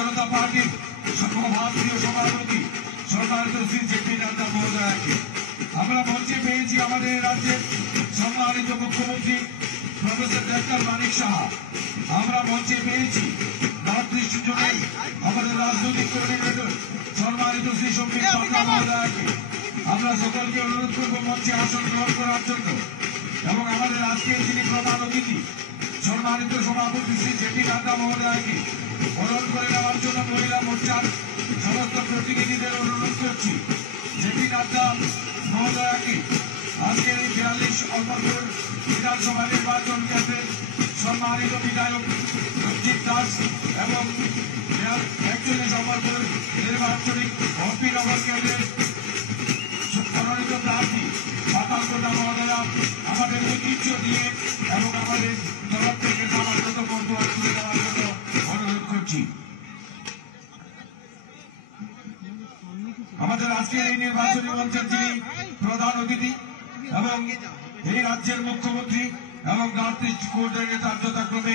जनता party সর্বভারতীয় সভাপতি সম্মানিত শ্রী জেপি নাড্ডা মহোদয়কে আমরা মঞ্চে পেয়েছি আমাদের রাজ্যের সম্মানিত মুখ্যমন্ত্রী প্রফেসর ডাক্তার মানিক সাহা। আমরা মঞ্চে পেয়েছি নর্থ ইস্ট জোনের আমাদের রাজনৈতিক কোঅর্ডিনেটর সম্মানিত শ্রী সম্বিত পাত্রা মহোদয়কে। আমরা সকলকে অনুরোধ করব মঞ্চে আসন গ্রহণ করার জন্য এবং আমাদের আজকের যিনি প্রধান অতিথি সম্মানিত সভাপতি শ্রী জেপি নাড্ডা মহোদয়কে বরণ করে নেওয়ার জন্য মহিলা মোর্চার সমস্ত প্রতিনিধিদের অনুরোধ করছি। জেপি নাড্ডা মহোদয়কে আজকের এই 42 অল্পপুর বিধানসভা নির্বাচন কেন্দ্রের সম্মানিত বিধায়ক রঞ্জিত দাস এবং 41 অল্পপুর নির্বাচনিক অম্পিনগর কেন্দ্রের মনোনীত প্রার্থী পাতালকন্যা মহোদয়া আমাদের ঐতিহ্য দিয়ে এবং আমাদের তরফ থেকে সমাজগত বন্ধুরা তুলে দেওয়ার জন্য অনুরোধ করছি। আমাদের আজকের এই নির্বাচনী মঞ্চের যিনি প্রধান অতিথি এবং এই রাজ্যের মুখ্যমন্ত্রী এবং নর্থ ইস্ট কোঅর্ডিনেটর যথাক্রমে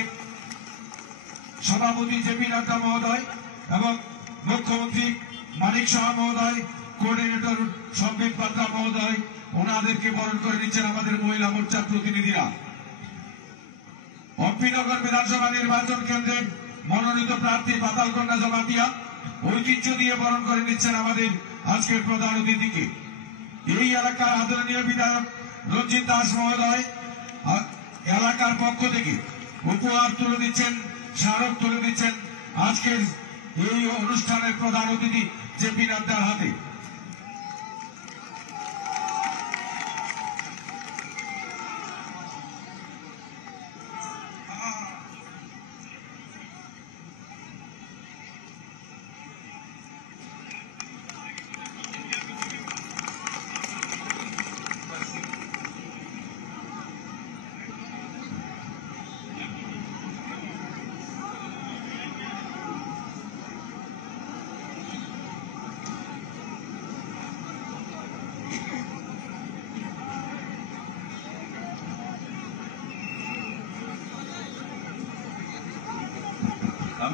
সভাপতি জেপি নাড্ডা মহোদয় এবং মুখ্যমন্ত্রী মানিক সাহা মহোদয়, কোঅর্ডিনেটর সম্বিত পাত্রা মহোদয়, ওনাদেরকে বরণ করে নিচ্ছেন আমাদের মহিলা মোর্চার প্রতিনিধিরা। অম্পিনগর বিধানসভা নির্বাচন কেন্দ্রে মনোনীত প্রার্থী পাতালকন্যা জমাতিয়া ঐতিহ্য দিয়ে বরণ করে নিচ্ছেন আমাদের আজকের প্রধান অতিথিকে। এই এলাকার আদরণীয় বিধায়ক রঞ্জিত দাস মহোদয় এলাকার পক্ষ থেকে উপহার তুলে দিচ্ছেন, স্মারক তুলে দিচ্ছেন আজকের এই অনুষ্ঠানের প্রধান অতিথি জেপি নাড্ডার হাতে।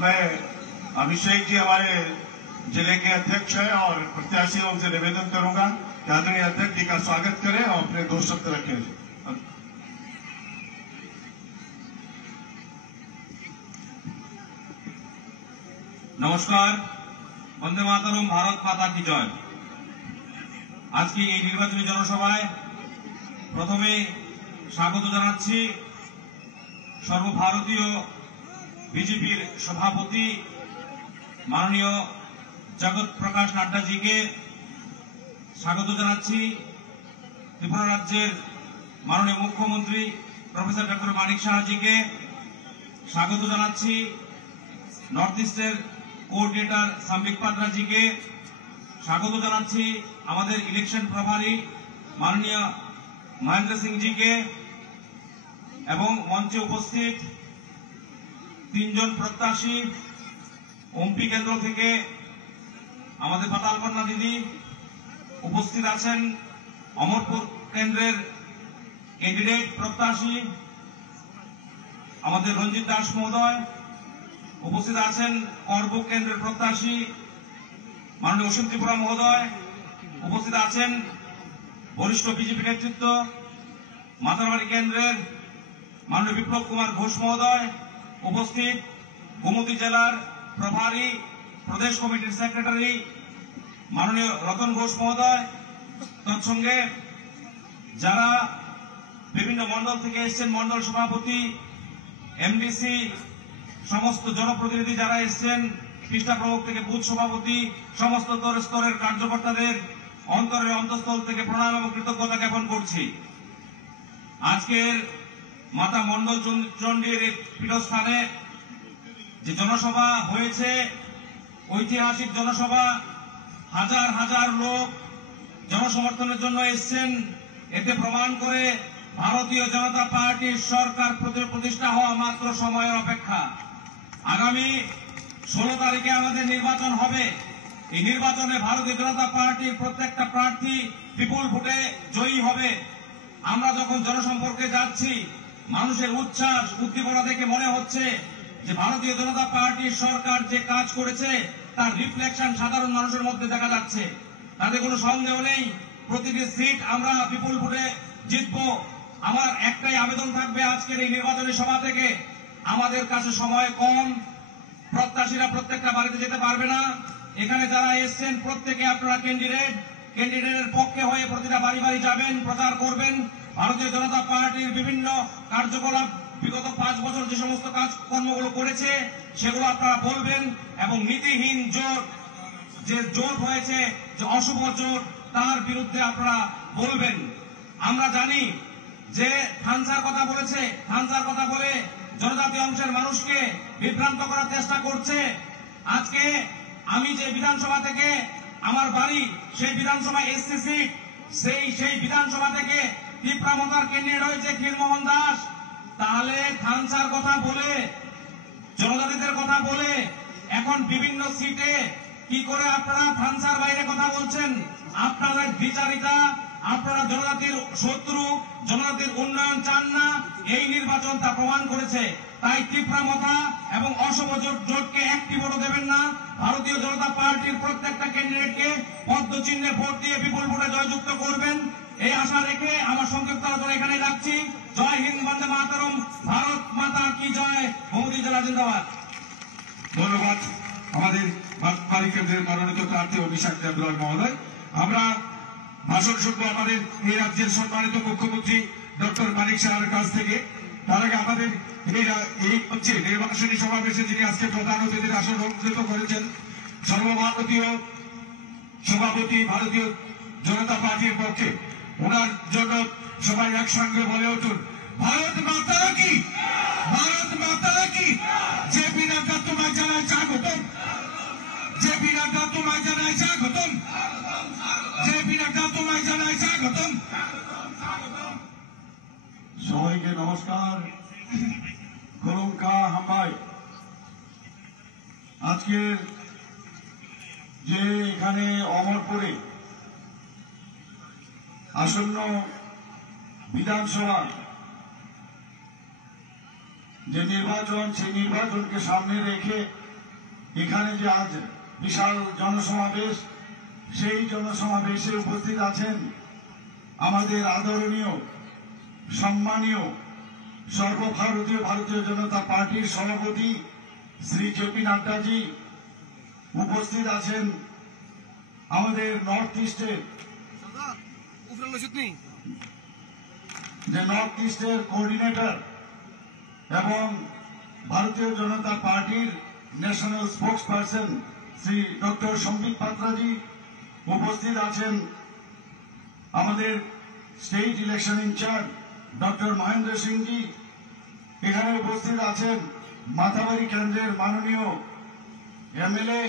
मैं अभिषेक जी हमारे जिले के अध्यक्ष हैं और प्रत्याशियों से निवेदन करूंगा कि आदरणीय अध्यक्ष जी का स्वागत करें और अपने 2 शब्द रखें। नमस्कार, वंदे मातरम, भारत माता की जय। आज की এই নির্বাচনী জনসভায় প্রথমে স্বাগত জানাচ্ছি সর্বভারতীয় বিজেপির সভাপতি মাননীয় জগৎ প্রকাশ নাড্ডা জিকে, স্বাগত জানাচ্ছি ত্রিপুরা রাজ্যের মাননীয় মুখ্যমন্ত্রী professor doctor Manik Saha GK, স্বাগত জানাচ্ছি নর্থ ইস্টের কোঅর্ডিনেটর সম্বিত পাত্রা জিকে, স্বাগত জানাচ্ছি আমাদের ইলেকশন প্রভারী মাননীয় মহেন্দ্র সিং জিকে এবং মঞ্চে উপস্থিত 3 জন প্রত্যাশী ওমপি কেন্দ্র থেকে আমাদের পাতালকন্যা দিদি উপস্থিত আছেন, অমরপুর কেন্দ্রের ক্যান্ডিডেট প্রত্যাশী আমাদের রঞ্জিত দাস মহোদয় উপস্থিত আছেন, করবুক কেন্দ্রের প্রত্যাশী মাননীয় অসীম ত্রিপুরা মহোদয় উপস্থিত আছেন, বরিষ্ঠ বিজেপি নেতৃত্ব মাতারবাড়ি কেন্দ্রের মাননীয় বিপ্লব কুমার ঘোষ মহোদয় উপস্থিত, গোমতী জেলার প্রভারী প্রদেশ কমিটির সেক্রেটারি মাননীয় রতন ঘোষ মহোদয়, তৎসঙ্গে যারা বিভিন্ন মন্ডল থেকে এসেছেন, মন্ডল সভাপতি, এমডিসি, সমস্ত জনপ্রতিনিধি যারা এসেছেন, পৃষ্ঠা প্রমুখ থেকে বুথ সভাপতি, সমস্ত স্তরের কার্যকর্তাদের অন্তরের অন্তঃস্থল থেকে প্রণাম এবং কৃতজ্ঞতা জ্ঞাপন করছি। আজকের মাতা মন্ডল চণ্ডীর পীঠস্থানে যে জনসভা হয়েছে, ঐতিহাসিক জনসভা, হাজার হাজার লোক জনসমর্থনের জন্য এসেছেন। এতে প্রমাণ করে ভারতীয় জনতা পার্টির সরকার প্রতিষ্ঠা হওয়া মাত্র সময়ের অপেক্ষা। আগামী 16 তারিখে আমাদের নির্বাচন হবে। এই নির্বাচনে ভারতীয় জনতা পার্টির প্রত্যেকটা প্রার্থী বিপুল ভোটে জয়ী হবে। আমরা যখন জনসম্পর্কে যাচ্ছি, মানুষের উচ্ছ্বাস উদ্দীপনা দেখে মনে হচ্ছে যে ভারতীয় জনতা পার্টির সরকার যে কাজ করেছে তার রিফ্লেকশন সাধারণ মানুষের মধ্যে দেখা যাচ্ছে। তাতে কোনো সন্দেহ নেই, প্রতিটি সিট আমরা বিপুল ভোটে জিতবো। আমার একটাই আবেদন থাকবে আজকের এই নির্বাচনী সভা থেকে, আমাদের কাছে সময় কম, প্রত্যাশীরা প্রত্যেকটা বাড়িতে যেতে পারবে না। এখানে যারা এসছেন প্রত্যেকে আপনারা ক্যান্ডিডেটের পক্ষে হয়ে প্রতিটা বাড়ি বাড়ি যাবেন, প্রচার করবেন। ভারতীয় জনতা পার্টির বিভিন্ন কার্যকলাপ বিগত 5 বছর যে সমস্ত কাজকর্মগুলো করেছে সেগুলো আপনারা বলবেন, এবং নীতিহীন জোট, যে জোট হয়েছে, যে অশুভ জোট, তার বিরুদ্ধে আপনারা বলবেন। আমরা জানি যে থানসার কথা বলেছে, থানসার কথা বলে জনজাতি অংশের মানুষকে বিভ্রান্ত করার চেষ্টা করছে। আজকে আমি যে বিধানসভা থেকে আমার বাড়ি, সেই বিধানসভা এসসি সিট, সেই বিধানসভা থেকে তীব্রামতার ক্যান্ডিডেট হয়েছে ক্ষীরমোহন দাস। তাহলে থানসার কথা বলে, জনজাতিদের কথা বলে এখন বিভিন্ন সিটে কি করে আপনারা থানসার বাইরে কথা বলছেন? আপনাদের বিচারিতা, আপনারা জনজাতির শত্রু, জনজাতির উন্নয়ন চান না, এই নির্বাচন তা প্রমাণ করেছে। তাই তীব্রামতা এবং অশুভ জোটকে একটি ভোটও দেবেন না। ভারতীয় জনতা পার্টির প্রত্যেকটা ক্যান্ডিডেটকে পদ্ম চিহ্নে ভোট দিয়ে বিপুল ভোটে জয়যুক্ত করবেন, এই আশা রেখে আমার সংক্ষিপ্ত আলোচনা এখানে রাখছি। জয় হিন্দ, বন্দে মাতরম, ভারত মাতা কি জয়, মোদি জেলা জিন্দাবাদ। ধন্যবাদ আমাদের বাড়ি কেন্দ্রের মনোনীত প্রার্থী অভিষেক দেবরায় মহোদয়। আমরা ভাষণ শুনবো আমাদের এই রাজ্যের সম্মানিত মুখ্যমন্ত্রী ডক্টর মানিক সাহার কাছ থেকে। তার আগে আমাদের এই হচ্ছে নির্বাচনী সমাবেশে যিনি আজকে প্রধান অতিথির আসন অলঙ্কৃত করেছেন, সর্বভারতীয় সভাপতি ভারতীয় জনতা পার্টির পক্ষে, ওনার জন্য সবাই একসঙ্গে বলে উঠুন, ভারত মাতা কি, ভারত মাতা কি। জেপি নাড্ডা তোমায় জানায় স্বাগতম, জেপি নাড্ডা তোমায় জানায় স্বাগতম, জেপি নাড্ডা তোমায় জানায় স্বাগতম। সবাইকে নমস্কার, গরমকা হাম্বাই। আজকের যে এখানে অমরপুরে আসন্ন বিধানসভা যে নির্বাচন, সেই নির্বাচনকে সামনে রেখে এখানে যে আজ বিশাল জনসমাবেশ, সেই জনসমাবেশে উপস্থিত আছেন আমাদের আদরণীয় সম্মানীয় সর্বভারতীয় ভারতীয় জনতা পার্টির সভাপতি শ্রী জেপি নাড্ডাজি। উপস্থিত আছেন আমাদের নর্থ ইস্টের কোঅর্ডিনেটর এবং ভারতীয় জনতা পার্টির national spokesperson Shri doctor Sambit Patra ji. উপস্থিত আছেন আমাদের state election incharge doctor Mahendra Singh ji. এখানে উপস্থিত আছেন মাথাবাড়ি কেন্দ্রের মাননীয় এমএলএ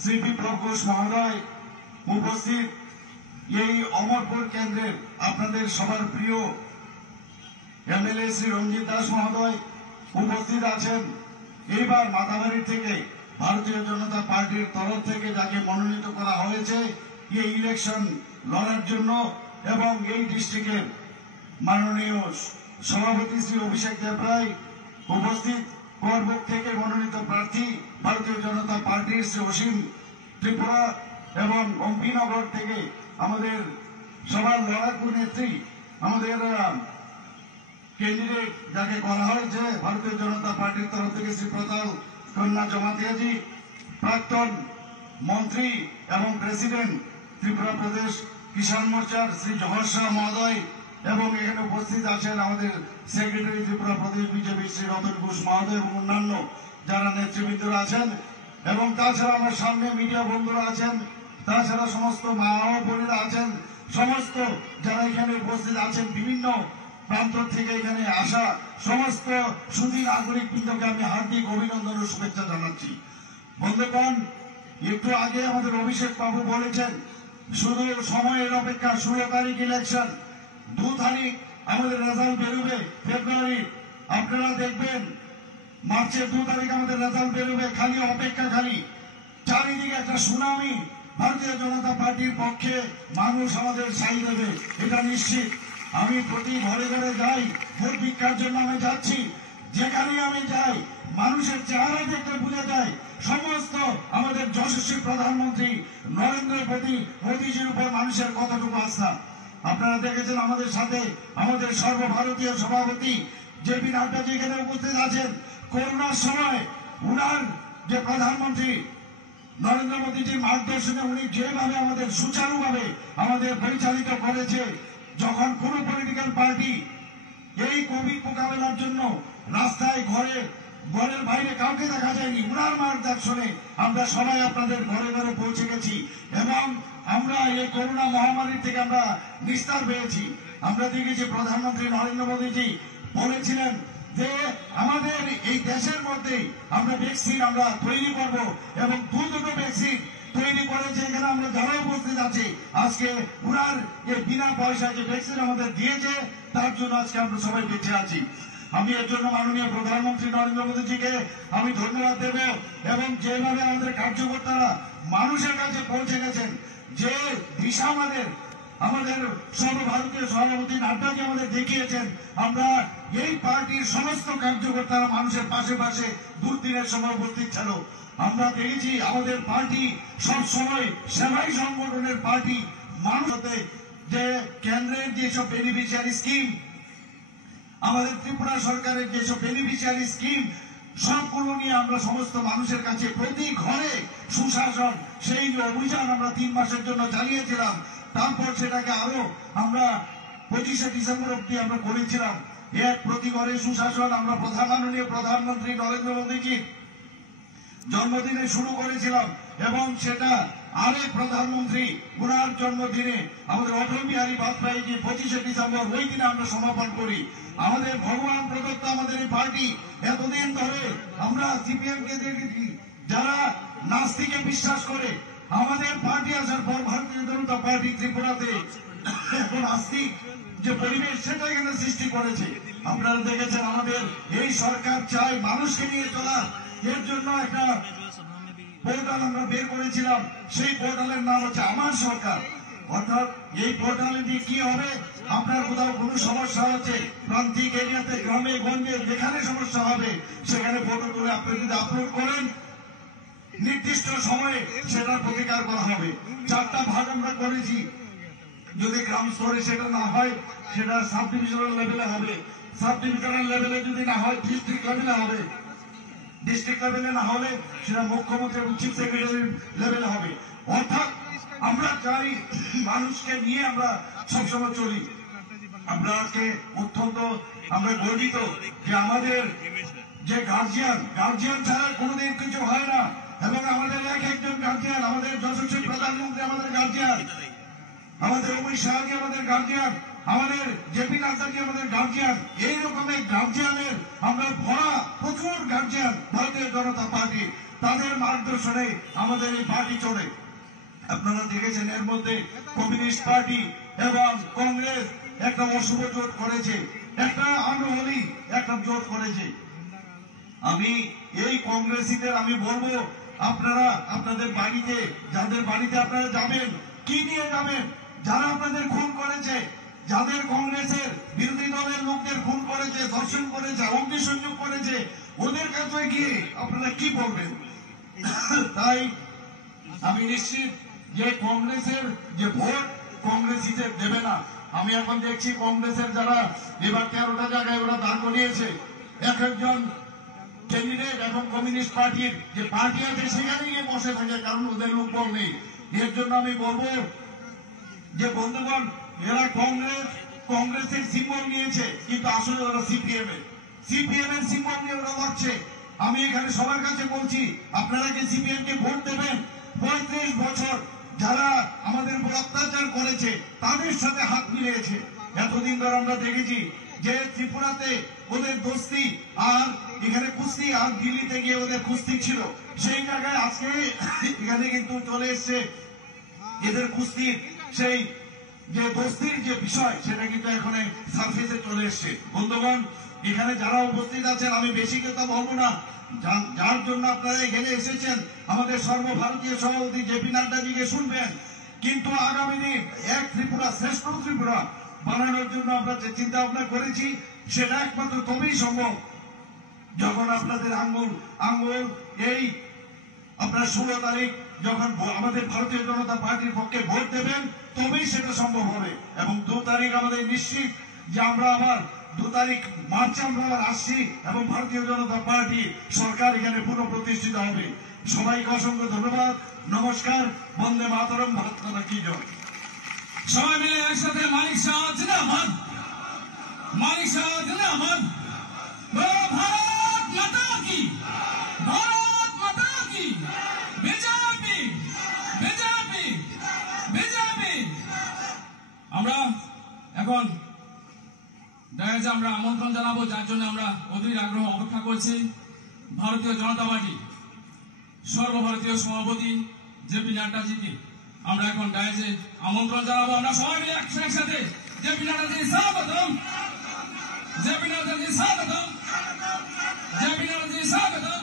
শ্রী বিপ্লব ঘোষ মহোদয়। উপস্থিত এই অমরপুর কেন্দ্রের আপনাদের সবার প্রিয় এমএলএ শ্রী রঞ্জিত দাস মহোদয়। উপস্থিত আছেন এইবার মাথাবাড়ি থেকে ভারতীয় জনতা পার্টির তরফ থেকে যাকে মনোনীত করা হয়েছে এই ইলেকশন লড়ার জন্য, এবং এই ডিস্ট্রিক্টের মাননীয় সভাপতি শ্রী অভিষেক দেবরায়। উপস্থিত করবুক থেকে মনোনীত প্রার্থী ভারতীয় জনতা পার্টির শ্রী অসীম ত্রিপুরা, এবং অম্বিনগর থেকে আমাদের সবার লড়াকু নেত্রী, আমাদের ক্যান্ডিডেট যাকে করা হয়েছে ভারতীয় জনতা পার্টির তরফ থেকে শ্রী প্রতাল কন্যা জমাতিয়াজি, প্রাক্তন মন্ত্রী এবং প্রেসিডেন্ট ত্রিপুরা প্রদেশ কিষাণ মোর্চার শ্রী জহর শাহ মহোদয়, এবং এখানে উপস্থিত আছেন আমাদের সেক্রেটারি ত্রিপুরা প্রদেশ বিজেপি শ্রী রতন ঘোষ মহোদয় এবং অন্যান্য যারা নেতৃবৃন্দরা আছেন, এবং তাছাড়া আমার সামনে মিডিয়া বন্ধুরা আছেন, তাছাড়া সমস্ত মা ও বোনেরা আছেন, সমস্ত যারা এখানে উপস্থিত আছেন, বিভিন্ন প্রান্ত থেকে এখানে আসা সমস্ত সুধী নাগরিক বৃন্দকে আমি হার্দিক অভিনন্দন ও শুভেচ্ছা জানাচ্ছি। বন্ধুগণ, একটু আগে আমাদের অভিষেক বাবু বলেছেন শুধু সময়ের অপেক্ষা, 16 তারিখ ইলেকশন, 2 তারিখ আমাদের রেজাল্ট বেরোবে ফেব্রুয়ারি। আপনারা দেখবেন মার্চের 2 তারিখ আমাদের রেজাল্ট বেরোবে, খালি অপেক্ষা, খালি চারিদিকে একটা সুনামি ভারতীয় জনতা পার্টির পক্ষে মানুষ আমাদের সাই দেবে, এটা নিশ্চিত। আমি প্রতি ঘরে ঘরে যাই, ভোট ভিক্ষার জন্য আমি যাচ্ছি, যেখানে আমি যাই মানুষের চেহারা দেখলে বোঝা যায় সমস্ত আমাদের যশস্বী প্রধানমন্ত্রী নরেন্দ্র মোদীজির উপর মানুষের কতটুকু আস্থা। আপনারা দেখেছেন আমাদের সাথে আমাদের সর্বভারতীয় সভাপতি জেপি নাড্ডাজি এখানে উপস্থিত আছেন। করোনার সময় উনার যে প্রধানমন্ত্রী নরেন্দ্র মোদীজির মার্গদর্শনে উনি যেভাবে আমাদের সুচারুভাবে আমাদের পরিচালিত করেছে, যখন কোন পলিটিক্যাল পার্টি এই কোভিড মোকাবেলার জন্য রাস্তায় ঘরের বাইরে কাউকে দেখা যায়নি, উনার মার্গদর্শনে আমরা সবাই আপনাদের ঘরে ঘরে পৌঁছে গেছি এবং আমরা এই করোনা মহামারী থেকে আমরা নিস্তার পেয়েছি। আমরা দেখেছি প্রধানমন্ত্রী নরেন্দ্র মোদীজি বলেছিলেন যে আমাদের এই দেশের মধ্যে আমরা ভ্যাকসিন আমরা তৈরি করব এবং দুটো ভ্যাকসিন তৈরি করেছে। এখানে আমরা যারা উপস্থিত আছি আজকে উনার এই বিনা পয়সায় যে ভ্যাকসিন আমাদের দিয়েছে তার জন্য আজকে আমরা সবাই বেঁচে আছি। আমি এর জন্য মাননীয় প্রধানমন্ত্রী নরেন্দ্র মোদীজিকে আমি ধন্যবাদ দেব এবং যেভাবে আমাদের কার্যকর্তারা মানুষের কাছে পৌঁছে গেছেন, যে দিশা আমাদের সর্বভারতীয় সভাপতি নাড্ডাজি আমাদের দেখিয়েছেন, আমরা এই পার্টির সমস্ত কার্যকর্তারা মানুষের পাশে পাশে দুর্দিনের সময় উপস্থিত ছিল। আমরা দেখেছি আমাদের পার্টি সব সময় সেবাই সংগঠনের পার্টি। মানুষতে যে কেন্দ্রের যেসব বেনিফিশিয়ারি স্কিম, আমাদের ত্রিপুরা সরকারের যেসব বেনিফিশিয়ারি স্কিম, সবগুলো নিয়ে আমরা সমস্ত মানুষের কাছে প্রতি ঘরে সুশাসন সেই যে অভিযান আমরা 3 মাসের জন্য চালিয়েছিলাম, তারপর সেটাকে আরো আমরা 25শে ডিসেম্বর অব্দি আমরা করেছিলাম। এক প্রতি ঘরে সুশাসন আমরা মাননীয় প্রধানমন্ত্রী নরেন্দ্র মোদীজি জন্মদিনে শুরু করেছিলাম এবং সেটা আরেক প্রধানমন্ত্রী উনার জন্মদিনে আমাদের অটল বিহারী বাজপেয়ীজি 25শে ডিসেম্বর ওই দিনে আমরা সমাপন করি। আমাদের ভগবান প্রদত্ত আমাদের এই পার্টি এতদিন ধরে আমরা সিপিএম কে দেখেছি যারা নাস্তিকে বিশ্বাস করে, আমাদের পার্টি আসার পর ভারতীয় জনতা পার্টি ত্রিপুরাতে এখন আস্তিক যে পরিবেশ সেটা এখানে সৃষ্টি করেছে। আপনারা দেখেছেন আমাদের এই সরকার চায় মানুষকে নিয়ে চলার, এর জন্য একটা পোর্টাল আমরা বের করেছিলাম, সেই পোর্টালের নাম হচ্ছে আমার সরকার। অর্থাৎ এই পোর্টালে দিয়ে কি হবে, আপনার কোথাও কোনো সমস্যা হচ্ছে প্রান্তিক এরিয়াতে গ্রামে গঞ্জে যেখানে সমস্যা হবে সেখানে ফটো তুলে আপনি যদি আপলোড করেন নির্দিষ্ট সময়ে সেটার প্রতিকার করা হবে। 4টা ভাগ আমরা করেছি, যদি গ্রাম স্তরে সেটা না হয় সেটা সাব ডিভিশনাল লেভেলে হবে, সাব ডিভিশনাল লেভেলে যদি না হয় ডিস্ট্রিক্ট লেভেলে হবে, ডিস্ট্রিক্ট লেভেলে না হলে সেটা মুখ্যমন্ত্রী এবং চিফ সেক্রেটারি লেভেলে হবে। অর্থাৎ আমরা চাই মানুষকে নিয়ে আমরা সবসময় চলি। আমরা আজকে অত্যন্ত আমরা গর্বিত যে আমাদের যে গার্জিয়ান ছাড়া কোনোদিন কিছু হয় না এবং আমাদের একজন গার্জিয়ান, আমাদের যশস্বী প্রধানমন্ত্রী আমাদের গার্জিয়ান, আমাদের অমিত শাহজি আমাদের গার্জিয়ান, আমাদের জেপি নাড্ডাজি আমাদের গার্জিয়ান। এই রকমের গার্জিয়ানের আমরা ভরা প্রচুর গার্জিয়ান ভারতীয় জনতা পার্টি, তাদের মার্গদর্শনে আমাদের এই পার্টি চলে। আপনারা দেখেছেন এর মধ্যে কমিউনিস্ট পার্টি এবং কংগ্রেস একটা অশুভ জোট করেছে, একটা আনহলি একটা জোট করেছে। আমি এই কংগ্রেসীদের আমি বলবো, আপনারা আপনাদের বাড়িতে যাদের বাড়িতে আপনারা যাবেন কি নিয়ে যাবেন, যারা আপনাদের খুন করেছে, যাদের কংগ্রেসের বিরোধী দলের লোকদের খুন করেছে, ধর্ষণ করেছে, অগ্নিসংযোগ করেছে, ওদের কাছে গিয়ে আপনারা কি বলবেন? তাই আমি নিশ্চিত যে কংগ্রেসের যে ভোট কংগ্রেসীদের দেবে না। আমি এখন দেখছি কংগ্রেসের যারা এবার 13টা জায়গায় ওরা দান করিয়েছে, এক একজন ক্যান্ডিডেট এবং কমিউনিস্ট পার্টির যে পার্টি আছে সেখানে গিয়ে বসে থাকে, কারণ ওদের লোকবল নেই। এর জন্য আমি বলবো যে বন্ধুগণ, এরা কংগ্রেসের সিম্বল নিয়েছে কিন্তু আসলে ওরা সিপিএম এর সিম্বল নিয়ে ওরা লড়ছে। আমি এখানে সবার কাছে বলছি, আপনারা কি সিপিএম কে ভোট দেবেন? 35 বছর যারা আমাদের উপর অত্যাচার করেছে তাদের সাথে হাত মিলিয়েছে। এতদিন ধরে আমরা দেখেছি যে ত্রিপুরাতে ওদের দোস্তি আর এখানে কুস্তি, আর দিল্লিতে গিয়ে ওদের কুস্তি ছিল, সেই জায়গায় আজকে এখানে কিন্তু চলে এসছে এদের কুস্তির সেই যে দোস্তির যে বিষয় সেটা কিন্তু এখন সার্ফেসে চলে এসছে। বন্ধুগণ, এখানে যারা উপস্থিত আছেন আমি বেশি কথা বলবো না, যার জন্য আপনারা এখানে এসেছেন আমাদের সর্বভারতীয় সভাপতি জেপি নাড্ডাজিকে শুনবেন, কিন্তু আগামী দিন এক ত্রিপুরা শ্রেষ্ঠ ত্রিপুরা বানানোর জন্য আমরা যে চিন্তা ভাবনা করেছি সেটা একমাত্র তবেই সম্ভব যখন আপনাদের আঙ্গুল এই আপনার 16 তারিখ যখন আমাদের ভারতীয় জনতা পার্টির পক্ষে ভোট দেবেন তবেই সেটা সম্ভব হবে। এবং 2 তারিখ আমাদের নিশ্চিত যে আমরা আবার 2 তারিখ মার্চে আমরা আবার আসছি এবং ভারতীয় জনতা পার্টি সরকার এখানে পুনঃপ্রতিষ্ঠিত হবে। সবাইকে অসংখ্য ধন্যবাদ, নমস্কার, বন্দে মাতরম, ভারত মাতা কি জয়। সবাই মিলে একসাথে মানিক শাহ জিন্দাবাদ, মানিক শাহ জিন্দাবাদ, ভারত মাতা কি, ভারত মাতা কি, বিজেপি বিজেপি বিজেপি। আমরা এখন ডায়াজে আমরা আমন্ত্রণ জানাবো, যার জন্য আমরা অধীর আগ্রহ অপেক্ষা করছি। ভারতীয় জনতা পার্টি সর্বভারতীয় সভাপতি জেপি নাড্ডাজিকে আমরা এখন ডায়াজে আমন্ত্রণ জানাবো। আমরা সবাই মিলে একসাথে জেপি নাড্ডাজি স্বাগতম, জেপি নাড্ডাজি স্বাগতম, জেপি নাড্ডাজি স্বাগতম,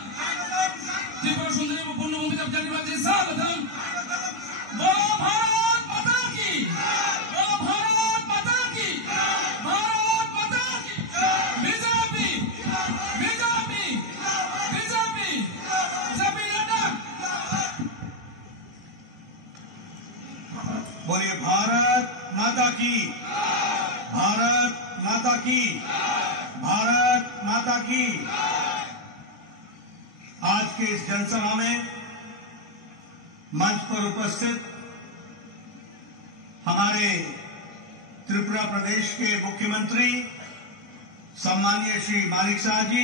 ত্রিপুরা সুন্দরী পূর্ণভূমি জাতিবাদী স্বাগতম। বলো ভারত মাতা কি, বলো ভারত মাতা কি, ভারত মাতা কি, BJP BJP BJP, JP Nadda. बोलिए भारत माता की, भारत माता की, भारत माता की। आज के इस जनसभा में मंच पर उपस्थित हमारे त्रिपुरा प्रदेश के मुख्यमंत्री सम्मानीय श्री मानिक शाह जी,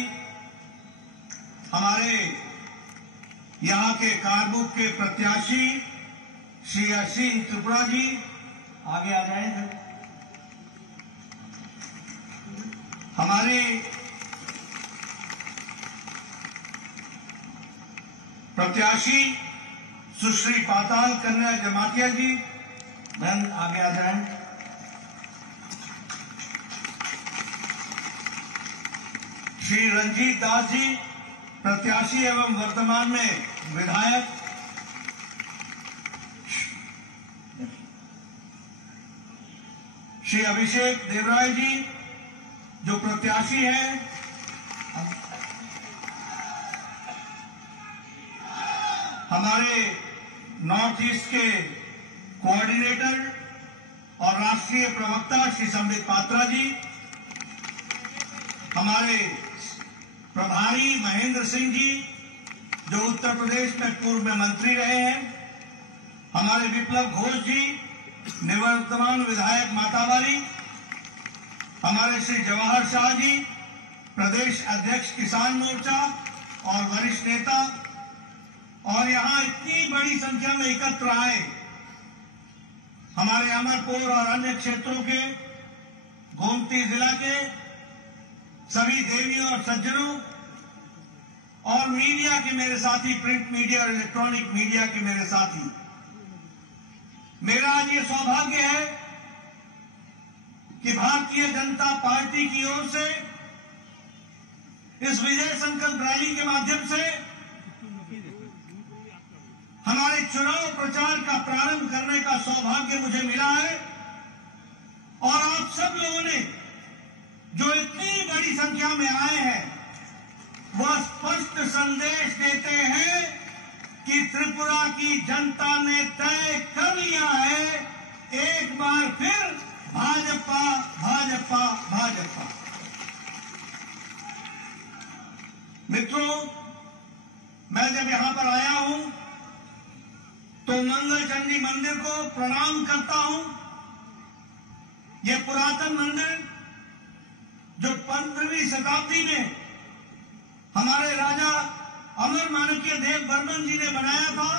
हमारे यहां के कारबुक के प्रत्याशी श्री अश्विन त्रिपुरा जी, आगे आ जाएं। हमारे प्रत्याशी सुश्री पाताल कन्या जमातिया जी, बहन आगे आ जाएं। श्री रंजीत दास जी, प्रत्याशी एवं वर्तमान में विधायक। श्री अभिषेक देवराय जी जो प्रत्याशी हैं, हमारे नॉर्थ ईस्ट के कोऑर्डिनेटर और राष्ट्रीय प्रवक्ता श्री संबित पात्रा जी, हमारे प्रभारी महेंद्र सिंह जी जो उत्तर प्रदेश में पूर्व में मंत्री रहे हैं, हमारे विप्लव घोष जी निवर्तमान विधायक मातावारी, हमारे श्री जवाहर शाह जी प्रदेश अध्यक्ष किसान मोर्चा और वरिष्ठ नेता, और यहां इतनी बड़ी संख्या में एकत्र आए हमारे अमरपुर और अन्य क्षेत्रों के, गोमती जिला के सभी देवियों और सज्जनों और मीडिया के मेरे साथी, प्रिंट मीडिया और इलेक्ट्रॉनिक मीडिया के मेरे साथी, मेरा आज ये सौभाग्य है कि भारतीय जनता पार्टी की ओर से इस विजय संकल्प रैली के माध्यम से हमारे चुनाव प्रचार का प्रारंभ करने का सौभाग्य मुझे मिला है। और आप सब लोगों ने जो इतनी बड़ी संख्या में आए हैं वह स्पष्ट संदेश देते हैं कि त्रिपुरा की जनता ने तय कर लिया है, एक बार फिर भाजपा भाजपा भाजपा। मित्रों, मैं जब यहां पर आया हूं तो मंगल चंडी मंदिर को प्रणाम करता हूं। यह पुरातन मंदिर जो 15वीं शताब्दी में हमारे राजा अमर माणक्य देव वर्मन जी ने बनाया था,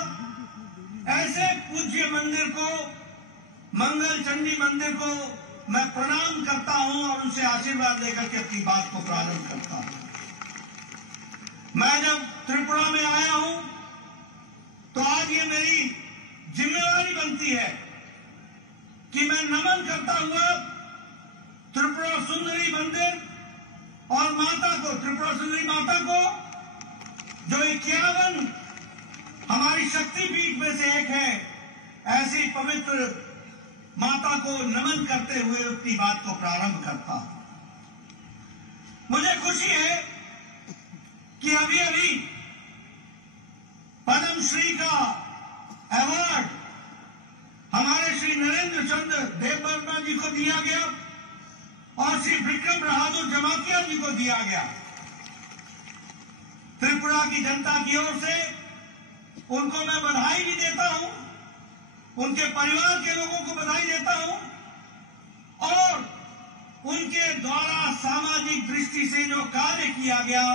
ऐसे पूज्य मंदिर को, मंगल चंडी मंदिर को मैं प्रणाम करता हूं और उनसे आशीर्वाद लेकर के अपनी बात को प्रारंभ करता हूं। मैं जब त्रिपुरा में आया हूं तो आज ये मेरी जिम्मेवारी बनती है कि मैं नमन करता हुआ त्रिपुरा सुंदरी मंदिर और माता को, त्रिपुरा सुंदरी माता को जो 51 हमारी शक्तिपीठ में से एक है, ऐसी पवित्र माता को नमन करते हुए अपनी बात को प्रारंभ करता हूं। मुझे खुशी है कि अभी अभी पद्मश्री का अवार्ड हमारे श्री नरेंद्र चंद्र देव वर्मा जी को दिया गया और श्री विक्रम बहादुर जमातिया जी को दिया गया। त्रिपुरा की जनता की ओर से उनको मैं बधाई भी देता हूं, उनके परिवार के लोगों को बधाई देता हूं और उनके द्वारा सामाजिक दृष्टि से जो कार्य किया गया,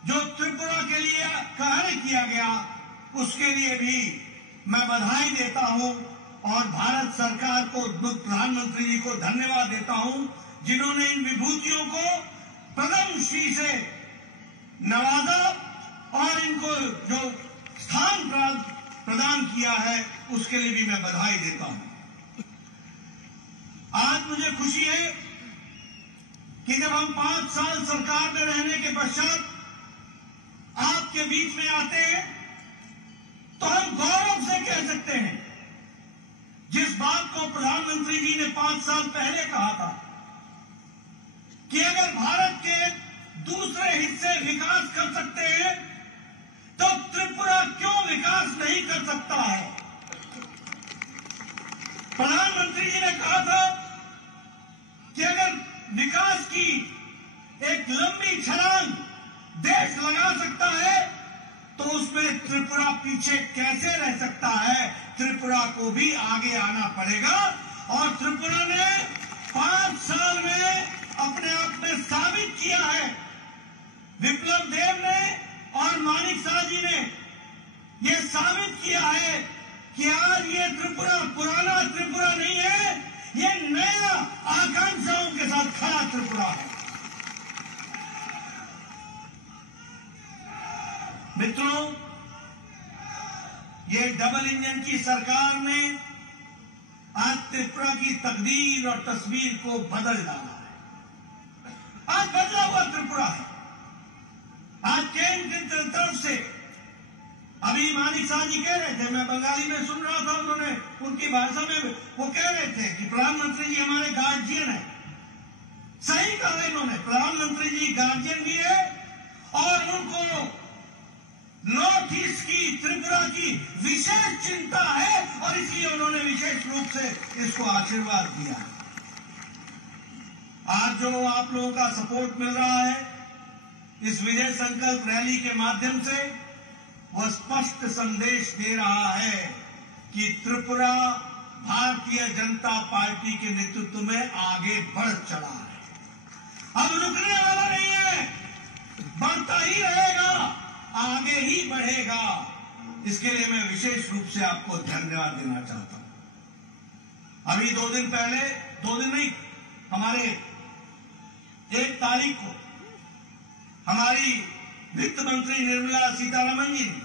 जो त्रिपुरा के लिए कार्य किया गया, उसके लिए भी मैं बधाई देता हूं और भारत सरकार को, प्रधानमंत्री जी को धन्यवाद देता हूं, जिन्होंने इन विभूतियों को पद्मश्री से नवाजा और इनको जो स्थान प्रदान किया है, उसके लिए भी मैं बधाई देता हूं। आज मुझे खुशी है कि जब हम 5 साल सरकार में रहने के पश्चात आपके बीच में आते हैं तो हम गौरव से कह सकते हैं, जिस बात को प्रधानमंत्री जी ने 5 साल पहले कहा था कि अगर भारत के दूसरे हिस्से विकास कर सकते हैं तो त्रिपुरा क्यों विकास नहीं कर सकता है। प्रधानमंत्री जी ने कहा था कि अगर विकास की एक लंबी छलांग देश लगा सकता है तो उसमें त्रिपुरा पीछे कैसे रह सकता है। त्रिपुरा को भी आगे आना पड़ेगा और त्रिपुरा ने 5 साल में अपने आप में साबित किया है। विप्लव देव ने और मानिक शाह जी ने यह साबित किया है कि आज ये त्रिपुरा पुराना त्रिपुरा नहीं है, ये नया आकांक्षाओं के साथ खड़ा त्रिपुरा है। मित्रों, ये डबल इंजन की सरकार ने आज त्रिपुरा की तकदीर और तस्वीर को बदल डाला है। आज बदला हुआ त्रिपुरा है। आज केंद्र की तरफ से, अभी मानिक शाह जी कह रहे थे, मैं बंगाली में सुन रहा था, उन्होंने उनकी भाषा में वो कह रहे थे कि प्रधानमंत्री जी हमारे गार्जियन है। सही कहा इन्होंने, प्रधानमंत्री जी गार्जियन भी है और उनको नॉर्थ ईस्ट की, त्रिपुरा की विशेष चिंता है और इसलिए उन्होंने विशेष रूप से इसको आशीर्वाद दिया। आज जो आप लोगों का सपोर्ट मिल रहा है इस विजय संकल्प रैली के माध्यम से, वह स्पष्ट संदेश दे रहा है कि त्रिपुरा भारतीय जनता पार्टी के नेतृत्व में आगे बढ़ चला है। अब रुकने वाला नहीं है, बढ़ता ही रहेगा, आगे ही बढ़ेगा। इसके लिए मैं विशेष रूप से आपको धन्यवाद देना चाहता हूं। अभी 2 दिन पहले, 2 दिन नहीं, हमारे 1 तारीख को हमारी वित्त मंत्री निर्मला सीतारमण जी ने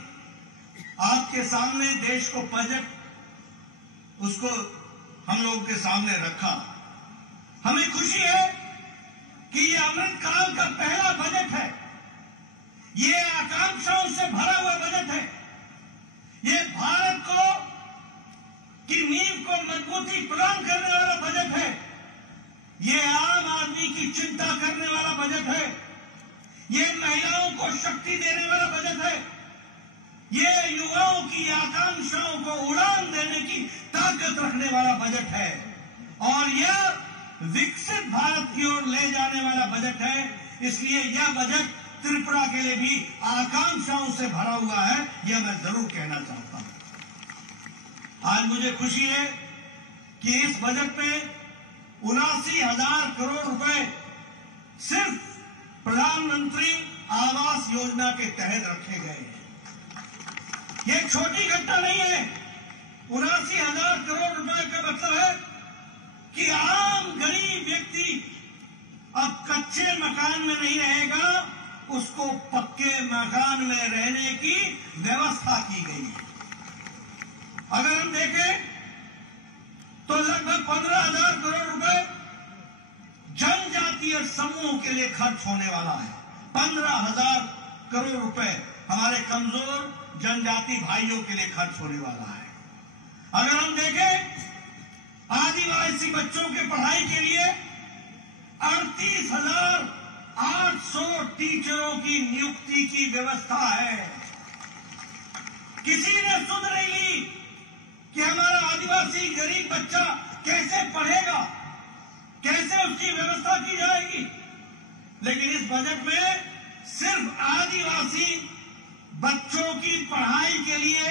आपके सामने देश को बजट उसको हम लोगों के सामने रखा। हमें खुशी है कि ये अमृतकाल का पहला बजट है, ये आकांक्षाओं से भरा हुआ बजट है, ये भारत को की नींव को मजबूती प्रदान करने वाला बजट है, ये आम आदमी की चिंता करने वाला बजट है, ये महिलाओं को शक्ति देने वाला बजट है, ये युवाओं की आकांक्षाओं को उड़ान देने की ताकत रखने वाला बजट है और यह विकसित भारत की ओर ले जाने वाला बजट है। इसलिए यह बजट त्रिपुरा के लिए भी आकांक्षाओं से भरा हुआ है, यह मैं जरूर कहना चाहता हूं। आज मुझे खुशी है कि इस बजट में 79,000 करोड़ रुपए सिर्फ प्रधानमंत्री आवास योजना के तहत रखे गए हैं। ये छोटी घटना नहीं है। 79,000 करोड़ रुपए का मतलब है कि आम गरीब व्यक्ति अब कच्चे मकान में नहीं रहेगा, उसको पक्के मकान में रहने की व्यवस्था की गई है। अगर हम देखें तो लगभग 15,000 करोड़ रुपए जनजातीय समूहों के लिए खर्च होने वाला है। 15,000 करोड़ रुपए हमारे कमजोर जनजाति भाइयों के लिए खर्च होने वाला है। अगर हम देखें आदिवासी बच्चों के पढ़ाई के लिए 38,000 800 टीचरों की नियुक्ति की व्यवस्था है। किसी ने सुध नहीं ली कि हमारा आदिवासी गरीब बच्चा कैसे पढ़ेगा, कैसे उसकी व्यवस्था की जाएगी। लेकिन इस बजट में सिर्फ आदिवासी बच्चों की पढ़ाई के लिए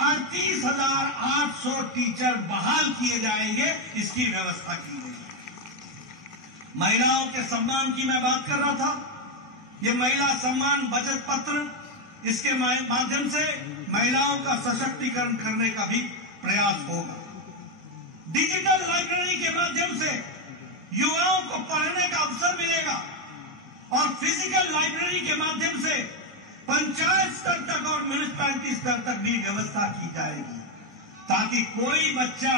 38,800 टीचर बहाल किए जाएंगे, इसकी व्यवस्था की गई है। महिलाओं के सम्मान की मैं बात कर रहा था। ये महिला सम्मान बचत पत्र, इसके माध्यम से महिलाओं का सशक्तिकरण करने का भी प्रयास होगा। डिजिटल लाइब्रेरी के माध्यम से युवाओं को पढ़ने का अवसर मिलेगा और फिजिकल लाइब्रेरी के माध्यम से पंचायत स्तर तक और म्यूनिसिपैलिटी स्तर तक भी व्यवस्था की जाएगी, ताकि कोई बच्चा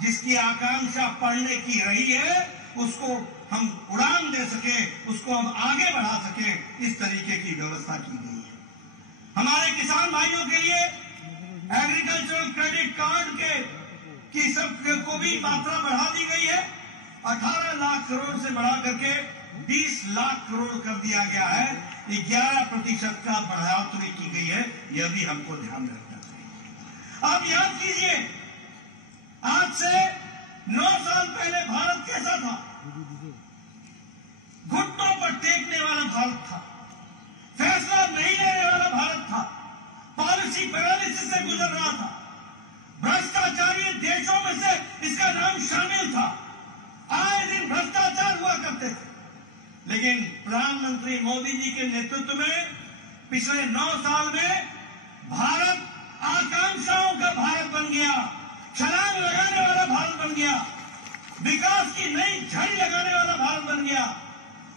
जिसकी आकांक्षा पढ़ने की रही है उसको हम उड़ान दे सके, उसको हम आगे बढ़ा सके, इस तरीके की व्यवस्था की गई है। हमारे किसान भाइयों के लिए एग्रीकल्चरल क्रेडिट कार्ड की सब को भी मात्रा बढ़ा दी गई है। 18 लाख करोड़ से बढ़ा करके 20 लाख करोड़ कर दिया गया है। 11% का बढ़ोतरी की गई है, यह भी हमको ध्यान रखना चाहिए। आप याद कीजिए, आज से 9 साल पहले भारत कैसा था? घुटनों पर टेकने वाला भारत था, फैसला नहीं लेने वाला भारत था, पॉलिसी पैरालिसिस से गुजर रहा था, भ्रष्टाचारी देशों में से इसका नाम शामिल था, आए दिन भ्रष्टाचार हुआ करते थे। लेकिन प्रधानमंत्री मोदी जी के नेतृत्व में पिछले 9 साल में भारत आकांक्षाओं का भारत बन गया, छलांग लगाने वाला भारत बन गया, विकास की नई झड़ी लगाने वाला भारत बन गया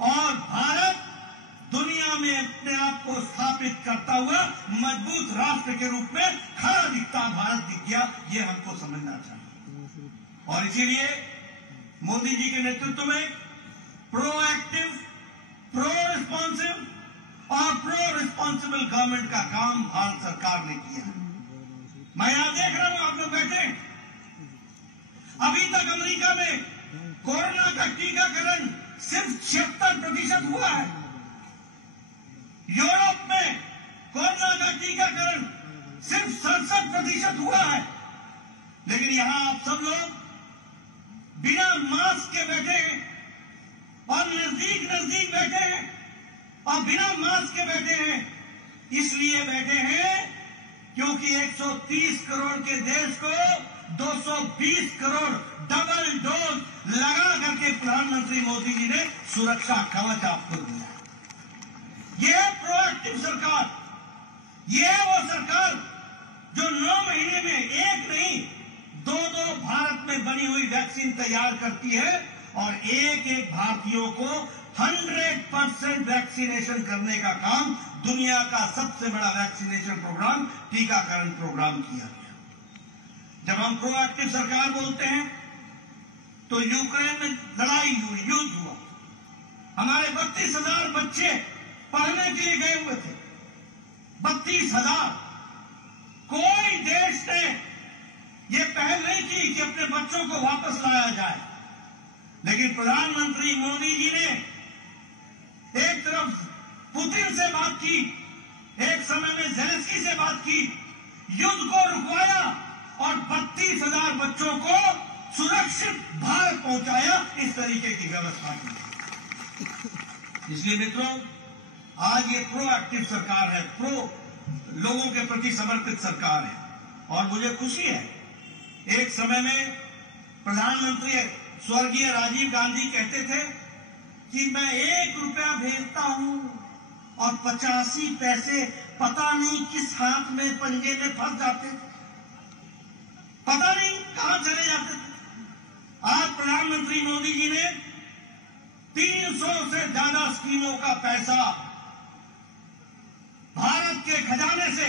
और भारत दुनिया में अपने आप को स्थापित करता हुआ मजबूत राष्ट्र के रूप में खड़ा दिखता भारत दिख गया। ये हमको समझना चाहिए और इसीलिए मोदी जी के नेतृत्व में प्रोएक्टिव, प्रो रिस्पॉन्सिव और प्रो रिस्पॉन्सिबल गवर्नमेंट का काम भारत सरकार ने किया है। मैं यहां देख रहा हूं, आप लोग बैठे, अभी तक अमेरिका में कोरोना का टीकाकरण सिर्फ 76% हुआ है। यूरोप में कोरोना का टीकाकरण सिर्फ 67% हुआ है। लेकिन यहां आप सब लोग बिना मास्क के बैठे हैं और नजदीक बैठे हैं और बिना मास्क के बैठे हैं। इसलिए बैठे हैं क्योंकि 130 करोड़ के देश को 220 करोड़ डबल डोज लगा करके प्रधानमंत्री मोदी जी ने सुरक्षा कवच आपको दिया। यह प्रोएक्टिव सरकार, यह वो सरकार जो 9 महीने में एक नहीं 2-2 भारत में बनी हुई वैक्सीन तैयार करती है और एक भारतीयों को 100% वैक्सीनेशन करने का काम, दुनिया का सबसे बड़ा वैक्सीनेशन प्रोग्राम, टीकाकरण प्रोग्राम किया गया। जब हम प्रोएक्टिव सरकार बोलते हैं तो यूक्रेन में लड़ाई हुई, युद्ध हुआ, हमारे 32,000 बच्चे पढ़ने के लिए गए हुए थे। 32,000। कोई देश ने यह पहल नहीं की कि अपने बच्चों को वापस लाया जाए, लेकिन प्रधानमंत्री मोदी जी ने एक तरफ पुतिन से बात की, एक समय में ज़ेलेंस्की से बात की, युद्ध को रुकवाया और 32,000 बच्चों को सुरक्षित भारत पहुंचाया। इस तरीके की व्यवस्था की। इसलिए मित्रों, आज ये प्रोएक्टिव सरकार है, लोगों के प्रति समर्पित सरकार है और मुझे खुशी है। एक समय में प्रधानमंत्री स्वर्गीय राजीव गांधी कहते थे कि मैं 1 रुपया भेजता हूं और 85 पैसे पता नहीं किस हाथ में पंजे में फंस जाते थे, पता नहीं कहां चले जाते थे। आज प्रधानमंत्री मोदी जी ने 300 से ज्यादा स्कीमों का पैसा भारत के खजाने से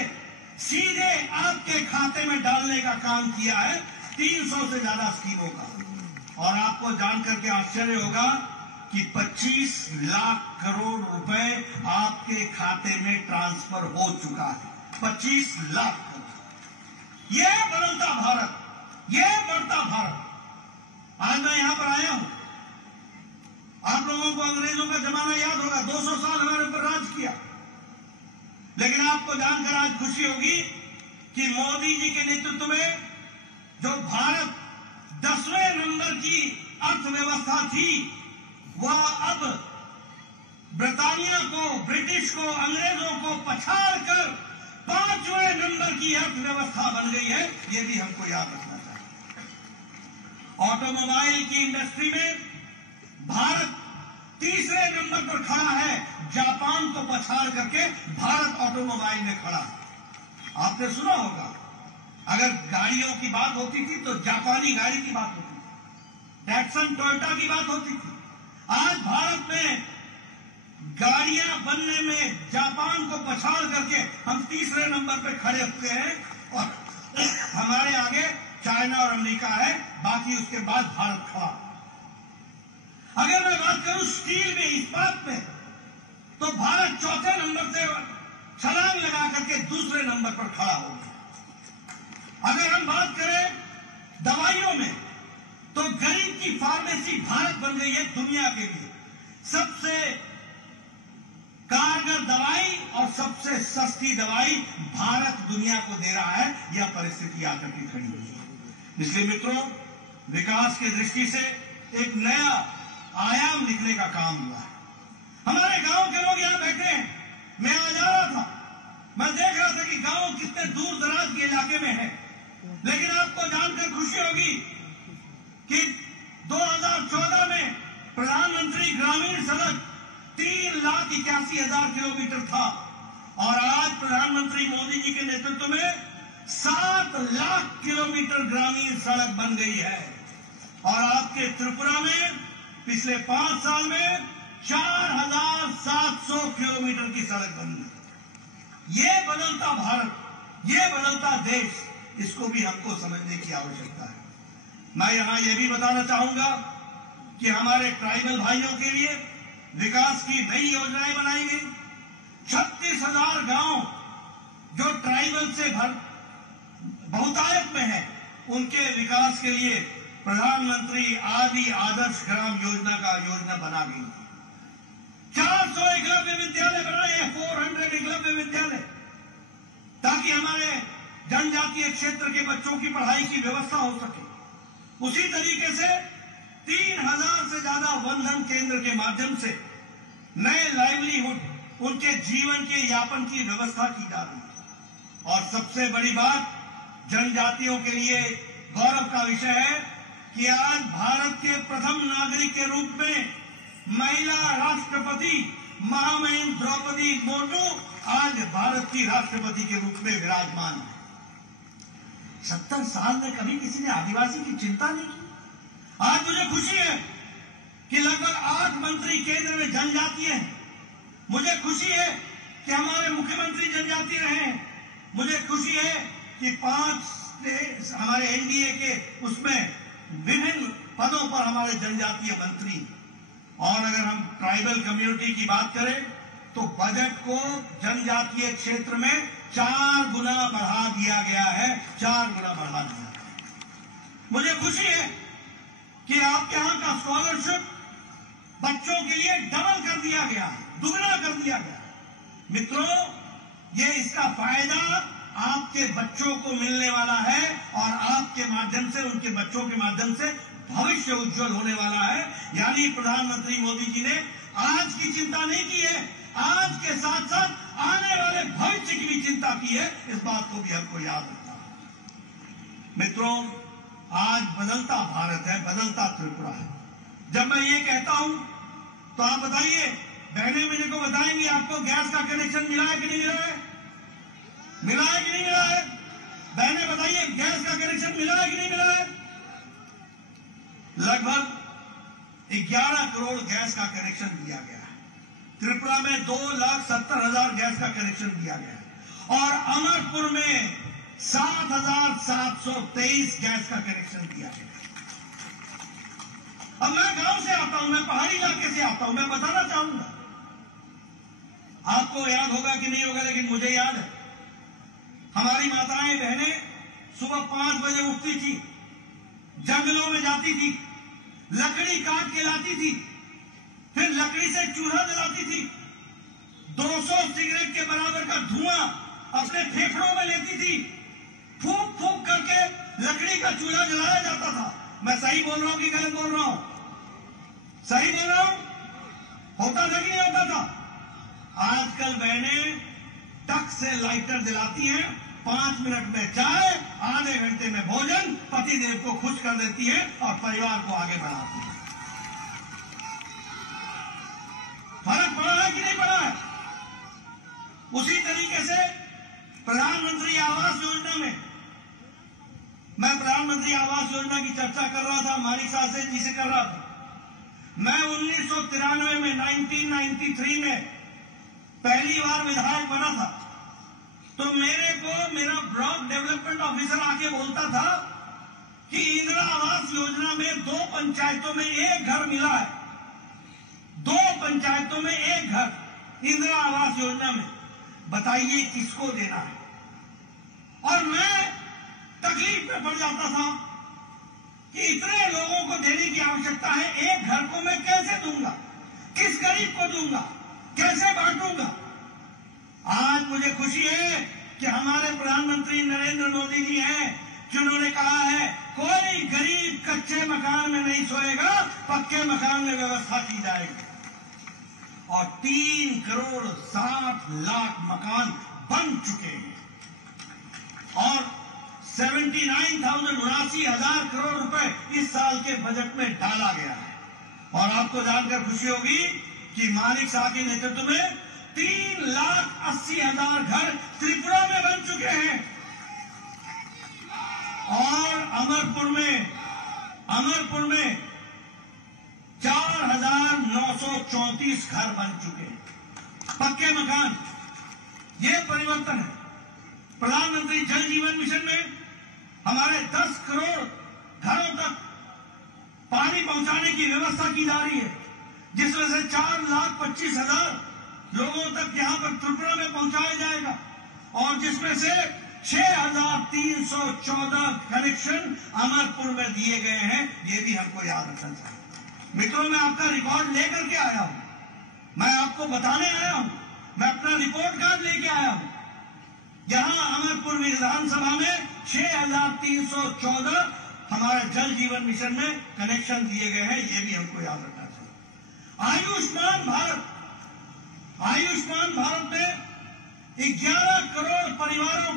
सीधे आपके खाते में डालने का काम किया है, 300 से ज्यादा स्कीमों का। और आपको जानकर के आश्चर्य होगा कि 25 लाख करोड़ रुपए आपके खाते में ट्रांसफर हो चुका है। 25 लाख करोड़। यह बदलता भारत, यह बढ़ता भारत। आज मैं यहां पर आया हूं आप लोगों को अंग्रेजों का जमाना याद होगा, 200 साल हमारे ऊपर राज किया। लेकिन आपको जानकर आज खुशी होगी कि मोदी जी के नेतृत्व में जो भारत 10वें नंबर की अर्थव्यवस्था थी, वह अब ब्रिटानिया को, ब्रिटिश को, अंग्रेजों को पछाड़ कर 5वें नंबर की अर्थव्यवस्था बन गई है। यह भी हमको याद रखना चाहिए। ऑटोमोबाइल की इंडस्ट्री में भारत तीसरे नंबर पर खड़ा है, जापान को पछाड़ करके भारत ऑटोमोबाइल में खड़ा है। आपने सुना होगा, अगर गाड़ियों की बात होती थी तो जापानी गाड़ी की बात होती थी, टैक्सन टोयोटा की बात होती थी। आज भारत में गाड़ियां बनने में जापान को पछाड़ करके हम तीसरे नंबर पर खड़े हुए हैं और हमारे आगे चाइना और अमेरिका है, बाकी उसके बाद भारत खड़ा। अगर मैं बात करूं स्टील में, इस्पात में, तो भारत चौथे नंबर से छलांग लगा करके दूसरे नंबर पर खड़ा हो गया। अगर हम बात करें दवाइयों में, तो गरीब की फार्मेसी भारत बन गई है दुनिया के लिए सबसे कारगर दवाई और सबसे सस्ती दवाई भारत दुनिया को दे रहा है। यह परिस्थिति आकर के खड़ी हुई है। इसलिए मित्रों, विकास की दृष्टि से एक नया आयाम लिखने का काम हुआ है। हमारे गांव के लोग यहां बैठे हैं। मैं आज आ रहा था, मैं देख रहा था कि गांव कितने दूर दराज के इलाके में है, लेकिन आपको जानकर खुशी होगी कि 2014 में प्रधानमंत्री ग्रामीण सड़क 3,81,000 किलोमीटर था और आज प्रधानमंत्री मोदी जी के नेतृत्व में 7 लाख किलोमीटर ग्रामीण सड़क बन गई है। और आपके त्रिपुरा में पिछले 5 साल में 4,700 किलोमीटर की सड़क बन गई। ये बदलता भारत, ये बदलता देश, इसको भी हमको समझने की आवश्यकता है। मैं यहां यह भी बताना चाहूंगा कि हमारे ट्राइबल भाइयों के लिए विकास की नई योजनाएं बनाई गई। 36,000 गांव जो ट्राइबल से बहुतायत में है, उनके विकास के लिए प्रधानमंत्री आदि आदर्श ग्राम योजना का योजना बना गई। 400 एकलव्य विद्यालय बनाए हैं, 400 एकलव्य विद्यालय, ताकि हमारे जनजातीय क्षेत्र के बच्चों की पढ़ाई की व्यवस्था हो सके। उसी तरीके से 3,000 से ज्यादा वनधन केंद्र के माध्यम से नए लाइवलीहुड, उनके जीवन के यापन की व्यवस्था की जा रही है। और सबसे बड़ी बात, जनजातियों के लिए गौरव का विषय है कि आज भारत के प्रथम नागरिक के रूप में महिला राष्ट्रपति महामहिम द्रौपदी मुर्मू आज भारत की राष्ट्रपति के रूप में विराजमान है। 70 साल में कभी किसी ने आदिवासी की चिंता नहीं की। आज मुझे खुशी है कि लगभग 8 मंत्री केंद्र में जनजातीय हैं। मुझे खुशी है कि हमारे मुख्यमंत्री जनजातीय रहे हैं। मुझे खुशी है कि 5 हमारे एनडीए के उसमें विभिन्न पदों पर हमारे जनजातीय मंत्री। और अगर हम ट्राइबल कम्युनिटी की बात करें तो बजट को जनजातीय क्षेत्र में 4 गुना बढ़ा दिया गया है, 4 गुना बढ़ा दिया। मुझे खुशी है कि आपके यहां का स्कॉलरशिप बच्चों के लिए डबल कर दिया गया है, दुगना कर दिया गया। मित्रों, ये इसका फायदा आपके बच्चों को मिलने वाला है और आपके माध्यम से, उनके बच्चों के माध्यम से भविष्य उज्जवल होने वाला है। यानी प्रधानमंत्री मोदी जी ने आज की चिंता नहीं की है, आज के साथ साथ आने वाले भविष्य की भी चिंता की है। इस बात को भी हमको याद रखना है। मित्रों, आज बदलता भारत है, बदलता त्रिपुरा है। जब मैं ये कहता हूं तो आप बताइए, बहनें मेरे को बताएंगे, आपको गैस का कनेक्शन मिला है कि नहीं मिला है? मिला है कि नहीं मिला है? बहनें बताइए, गैस का कनेक्शन मिला है कि नहीं मिला है? लगभग 11 करोड़ गैस का कनेक्शन दिया गया है। त्रिपुरा में 2,70,000 गैस का कनेक्शन दिया गया है और अमरपुर में 7,723 गैस का कनेक्शन दिया गया। अब मैं गांव से आता हूं, मैं पहाड़ी इलाके से आता हूं, मैं बताना चाहूंगा, आपको याद होगा कि नहीं होगा, लेकिन मुझे याद है, हमारी माताएं बहनें सुबह 5 बजे उठती थी, जंगलों में जाती थी, लकड़ी काट के लाती थी, फिर लकड़ी से चूल्हा जलाती थी, 200 सिगरेट के बराबर का धुआं अपने फेफड़ों में लेती थी, फूंक फूंक करके लकड़ी का चूल्हा जलाया जाता था। मैं सही बोल रहा हूं कि गलत बोल रहा हूं? सही बोल रहा हूं? होता था कि नहीं होता था? आजकल बहनें टक से लाइटर जलाती हैं, 5 मिनट में चाय, आधे घंटे में भोजन, पतिदेव को खुश कर देती है और परिवार को आगे बढ़ाती है। फर्क पड़ा है कि नहीं पड़ा है? उसी तरीके से प्रधानमंत्री आवास योजना में, मैं प्रधानमंत्री आवास योजना की चर्चा कर रहा था, मानिक साहब से जिसे कर रहा था। मैं 1993 में 1993 में पहली बार विधायक बना था, तो मेरे को मेरा ब्लॉक डेवलपमेंट ऑफिसर आके बोलता था कि इंदिरा आवास योजना में 2 पंचायतों में 1 घर मिला है, 2 पंचायतों में 1 घर इंदिरा आवास योजना में, बताइए किसको देना है? और मैं तकलीफ में पड़ जाता था कि इतने लोगों को देने की आवश्यकता है, 1 घर को मैं कैसे दूंगा, किस गरीब को दूंगा, कैसे बांटूंगा? आज मुझे खुशी है कि हमारे प्रधानमंत्री नरेंद्र मोदी जी हैं, जिन्होंने कहा है कोई गरीब कच्चे मकान में नहीं सोएगा, पक्के मकान में व्यवस्था की जाएगी। और 3 करोड़ 60 लाख मकान बन चुके हैं और 79,79,000 करोड़ रुपए इस साल के बजट में डाला गया है। और आपको जानकर खुशी होगी कि मानिक शाह के नेतृत्व में 3,80,000 घर त्रिपुरा में बन चुके हैं और अमरपुर में 4,934 घर बन चुके हैं, पक्के मकान। ये परिवर्तन है। प्रधानमंत्री जल जीवन मिशन में हमारे 10 करोड़ घरों तक पानी पहुंचाने की व्यवस्था की जा रही है, जिसमें से 4,25,000 लोगों तक यहां पर त्रिपुरा में पहुंचाया जाएगा और जिसमें से 6,314 कनेक्शन अमरपुर में दिए गए हैं। ये भी हमको याद रखना चाहिए। मित्रों, मैं आपका रिकॉर्ड लेकर के आया हूं, मैं आपको बताने आया हूं, मैं अपना रिपोर्ट कार्ड लेके आया हूं। यहां अमरपुर विधानसभा में 6,314 हमारे जल जीवन मिशन में कनेक्शन दिए गए हैं। ये भी हमको याद रखना चाहिए। आयुष्मान भारत में 11 करोड़ परिवारों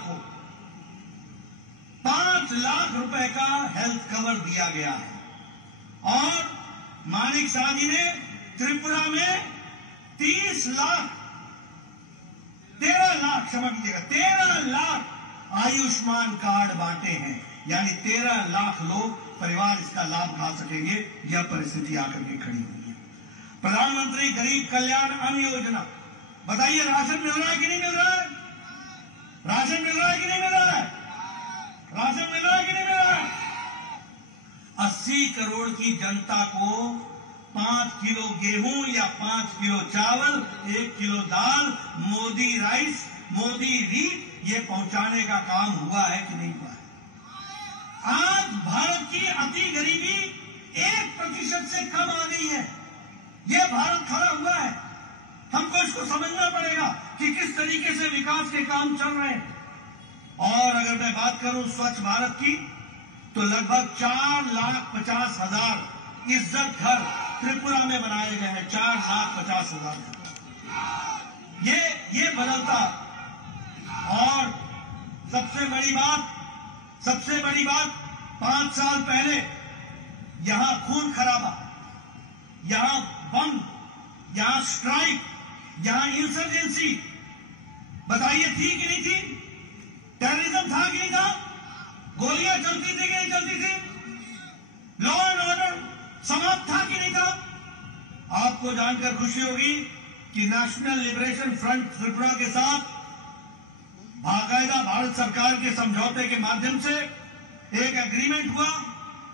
को 5 लाख रुपए का हेल्थ कवर दिया गया है। और मानिक शाह जी ने त्रिपुरा में 13 लाख आयुष्मान कार्ड बांटे हैं, यानी 13 लाख लोग परिवार इसका लाभ उठा सकेंगे। यह परिस्थिति आकर के खड़ी हुई है। प्रधानमंत्री गरीब कल्याण अन्न योजना, बताइए राशन मिल रहा है कि नहीं मिल रहा है? राशन मिल रहा है कि नहीं मिल रहा है? राशन मिल रहा है कि नहीं मिल रहा है? 80 करोड़ की जनता को 5 किलो गेहूं या 5 किलो चावल, 1 किलो दाल, मोदी राइस, मोदी वीट, ये पहुंचाने का काम हुआ है कि नहीं हुआ है? आज भारत की अति गरीबी 1% से कम आ गई है। ये भारत खड़ा हुआ है। हमको इसको समझना पड़ेगा कि किस तरीके से विकास के काम चल रहे हैं। और अगर मैं बात करूं स्वच्छ भारत की, तो लगभग 4,50,000 इज्जत घर त्रिपुरा में बनाए गए हैं। 4,50,000 ये बदलता। और सबसे बड़ी बात 5 साल पहले यहां खून खराबा, यहां बम, यहां स्ट्राइक, यहां इंसर्जेंसी, बताइए थी कि नहीं थी? टेररिज्म था कि नहीं था? गोलियां चलती थी कि नहीं चलती थी? लॉ एंड ऑर्डर समाप्त था कि नहीं था? आपको जानकर खुशी होगी कि नेशनल लिबरेशन फ्रंट त्रिपुरा के साथ बाकायदा भारत सरकार के समझौते के माध्यम से एक एग्रीमेंट हुआ,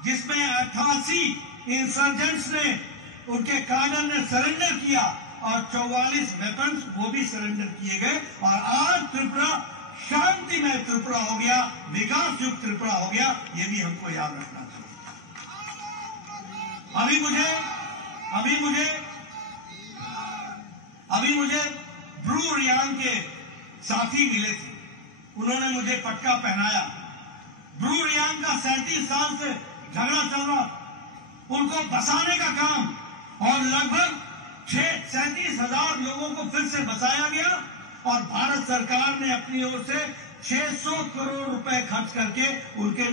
जिसमें 88 इंसर्जेंट्स ने, उनके काडर ने सरेंडर किया और 44 वेपन्स वो भी सरेंडर किए गए। और आज त्रिपुरा शांतिमय त्रिपुरा हो गया, विकास युक्त त्रिपुरा हो गया। ये भी हमको याद रखना चाहिए। अभी मुझे ब्रू रियांग के साथी मिले थे, उन्होंने मुझे पटका पहनाया। ब्रू रियांग का 37 साल से झगड़ा चल रहा, उनको बसाने का काम, और लगभग 37,000 लोगों को फिर से बसाया गया, और भारत सरकार ने अपनी ओर से 600 करोड़ रुपए खर्च करके उनके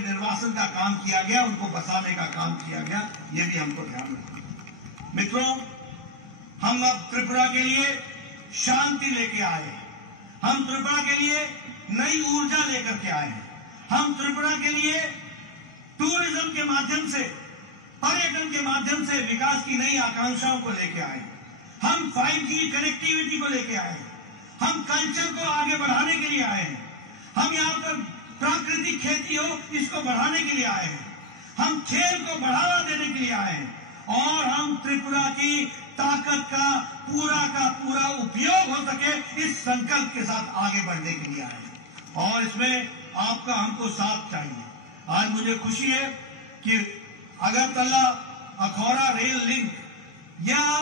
निर्वासन का काम किया गया, उनको बसाने का काम किया गया। ये भी हमको ध्यान रखना। मित्रों, हम अब त्रिपुरा के लिए शांति लेके आए हैं, हम त्रिपुरा के लिए नई ऊर्जा लेकर के आए हैं, हम त्रिपुरा के लिए टूरिज्म के माध्यम से, पर्यटन के माध्यम से विकास की नई आकांक्षाओं को लेके आए हैं, हम 5G कनेक्टिविटी को लेके आए हैं, हम कल्चर को आगे बढ़ाने के लिए आए हैं, हम यहाँ पर प्राकृतिक खेती हो इसको बढ़ाने के लिए आए हैं, हम खेल को बढ़ावा देने के लिए आए हैं, और हम त्रिपुरा की ताकत का पूरा उपयोग हो सके इस संकल्प के साथ आगे बढ़ने के लिए आए हैं। और इसमें आपका हमको साथ चाहिए। आज मुझे खुशी है कि अगरतला अखौरा रेल लिंक या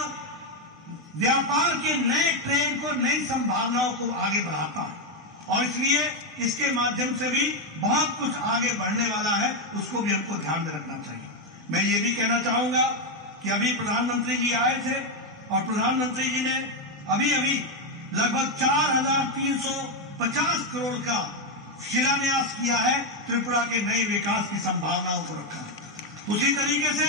व्यापार के नए ट्रेन को, नई संभावनाओं को आगे बढ़ाता है, और इसलिए इसके माध्यम से भी बहुत कुछ आगे बढ़ने वाला है, उसको भी हमको ध्यान में रखना चाहिए। मैं ये भी कहना चाहूंगा कि अभी प्रधानमंत्री जी आए थे, और प्रधानमंत्री जी ने अभी लगभग 4,350 करोड़ का शिलान्यास किया है, त्रिपुरा के नए विकास की संभावनाओं को रखा है। उसी तरीके से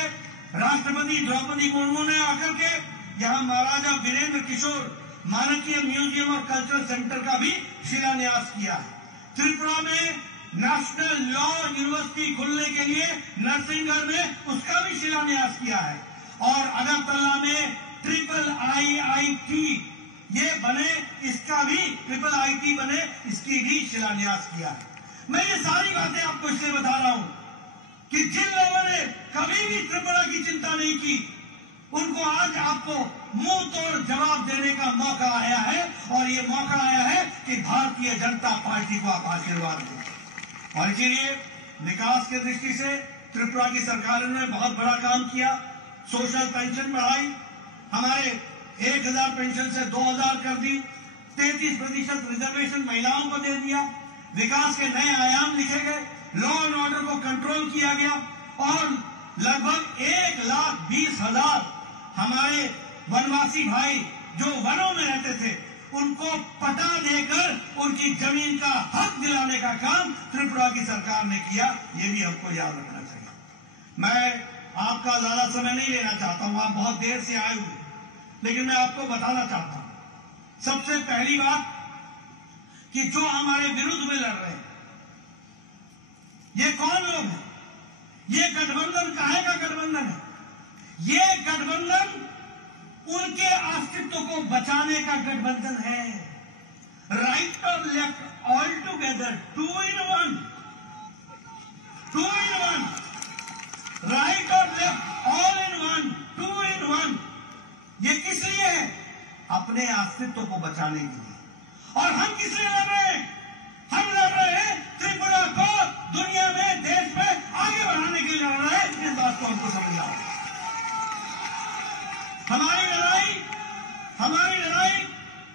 राष्ट्रपति द्रौपदी मुर्मू ने आकर के यहाँ महाराजा वीरेंद्र किशोर मानकीय म्यूजियम और कल्चरल सेंटर का भी शिलान्यास किया है। त्रिपुरा में नेशनल लॉ यूनिवर्सिटी खुलने के लिए नरसिंहगढ़ में उसका भी शिलान्यास किया है, और अगरतला में IIIT ये बने, इसका भी IIIT बने, इसकी भी शिलान्यास किया है। मैं ये सारी बातें आपको इसलिए बता रहा हूं कि जिन लोगों ने कभी भी त्रिपुरा की चिंता नहीं की, उनको आज आपको मुंह तोड़ जवाब देने का मौका आया है, और ये मौका आया है कि भारतीय जनता पार्टी को आप आशीर्वाद दें। और इसीलिए विकास की दृष्टि से त्रिपुरा की सरकार ने बहुत बड़ा काम किया। सोशल पेंशन बढ़ाई, हमारे 1,000 पेंशन से 2,000 कर दी, 33% रिजर्वेशन महिलाओं को दे दिया, विकास के नए आयाम लिखे गए, लॉ एंड ऑर्डर को कंट्रोल किया गया, और लगभग 1,20,000 हमारे वनवासी भाई जो वनों में रहते थे उनको पटा देकर उनकी जमीन का हक दिलाने का काम त्रिपुरा की सरकार ने किया। ये भी हमको याद रखना चाहिए। मैं आपका ज्यादा समय नहीं लेना चाहता हूं, आप बहुत देर से आए हुए, लेकिन मैं आपको बताना चाहता हूं सबसे पहली बात कि जो हमारे विरुद्ध में लड़ रहे हैं ये कौन लोग हैं? ये गठबंधन काहे का गठबंधन है? ये गठबंधन उनके अस्तित्व को बचाने का गठबंधन है। राइट और left all together, 2 in 1, 2 in 1, right और लेफ्ट ऑल इन 1, 2 in 1। ये किस लिए है? अपने अस्तित्व को बचाने के लिए। और हम किस लिए लड़ रहे हैं? हम लड़ रहे हैं त्रिपुरा को दुनिया में, देश में आगे बढ़ाने के लिए लड़ रहे हैं। इस बात को हमको समझना है। हमारी लड़ाई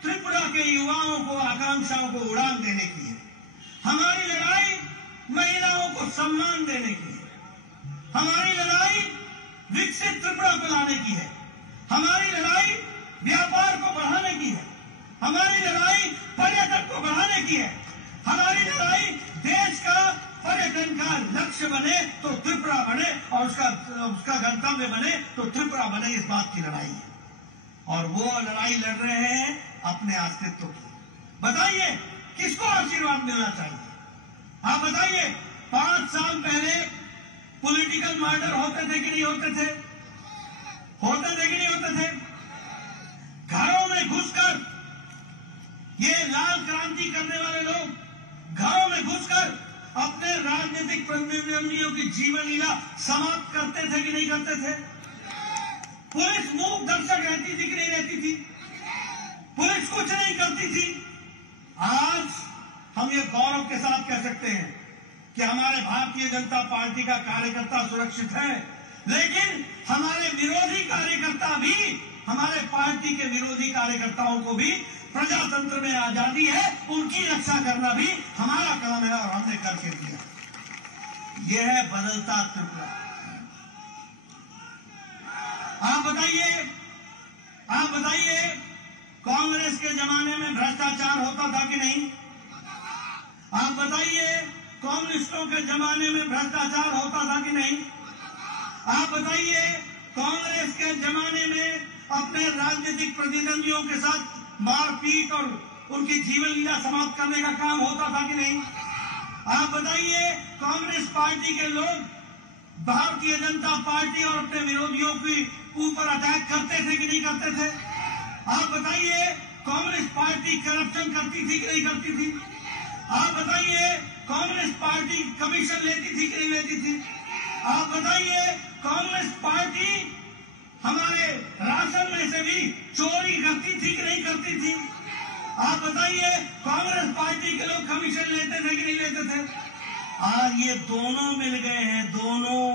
त्रिपुरा के युवाओं को, आकांक्षाओं को उड़ान देने की है। हमारी लड़ाई महिलाओं को सम्मान देने की है। हमारी लड़ाई विकसित त्रिपुरा को लाने की है। हमारी लड़ाई व्यापार को बढ़ाने की है। हमारी लड़ाई पर्यटन को बढ़ाने की है। हमारी लड़ाई देश का पर्यटन का लक्ष्य बने तो त्रिपुरा बने, और उसका गंतव्य बने तो त्रिपुरा बने, इस बात की लड़ाई है। और वो लड़ाई लड़ रहे हैं अपने अस्तित्व की। बताइए किसको आशीर्वाद मिलना चाहिए? आप बताइए, 5 साल पहले पॉलिटिकल मर्डर होते थे कि नहीं होते थे? होते थे कि नहीं होते थे? घरों में घुसकर ये लाल क्रांति करने वाले लोग घरों में घुसकर अपने राजनीतिक प्रतिद्वंदियों की जीवन लीला समाप्त करते थे कि नहीं करते थे? पुलिस मूक दर्शक रहती थी कि नहीं रहती थी? पुलिस कुछ नहीं करती थी। आज हम ये गौरव के साथ कह सकते हैं कि हमारे भारतीय जनता पार्टी का कार्यकर्ता सुरक्षित है। लेकिन हमारे विरोधी कार्यकर्ता भी, हमारे पार्टी के विरोधी कार्यकर्ताओं को भी प्रजातंत्र में आजादी है, उनकी रक्षा करना भी हमारा काम है और हमने करके दिया। यह है बदलता त्रिपुरा। आप बताइए कांग्रेस के जमाने में भ्रष्टाचार होता था कि नहीं? आप बताइए कम्युनिस्टों के जमाने में भ्रष्टाचार होता था कि नहीं? आप बताइए कांग्रेस के जमाने में अपने राजनीतिक प्रतिद्वंदियों के साथ मारपीट और उनकी जीवन लीला समाप्त करने का काम होता था कि नहीं? आप बताइए कांग्रेस पार्टी के लोग भारतीय जनता पार्टी और अपने विरोधियों के ऊपर अटैक करते थे कि नहीं करते थे? आप बताइए कांग्रेस पार्टी करप्शन करती थी कि नहीं करती थी? आप बताइए कांग्रेस पार्टी कमीशन लेती थी कि नहीं लेती थी? आप बताइए कांग्रेस पार्टी हमारे राशन में से भी चोरी करती थी कि नहीं करती थी? आप बताइए कांग्रेस पार्टी के लोग कमीशन लेते थे कि नहीं लेते थे? आज ये दोनों मिल गए हैं, दोनों।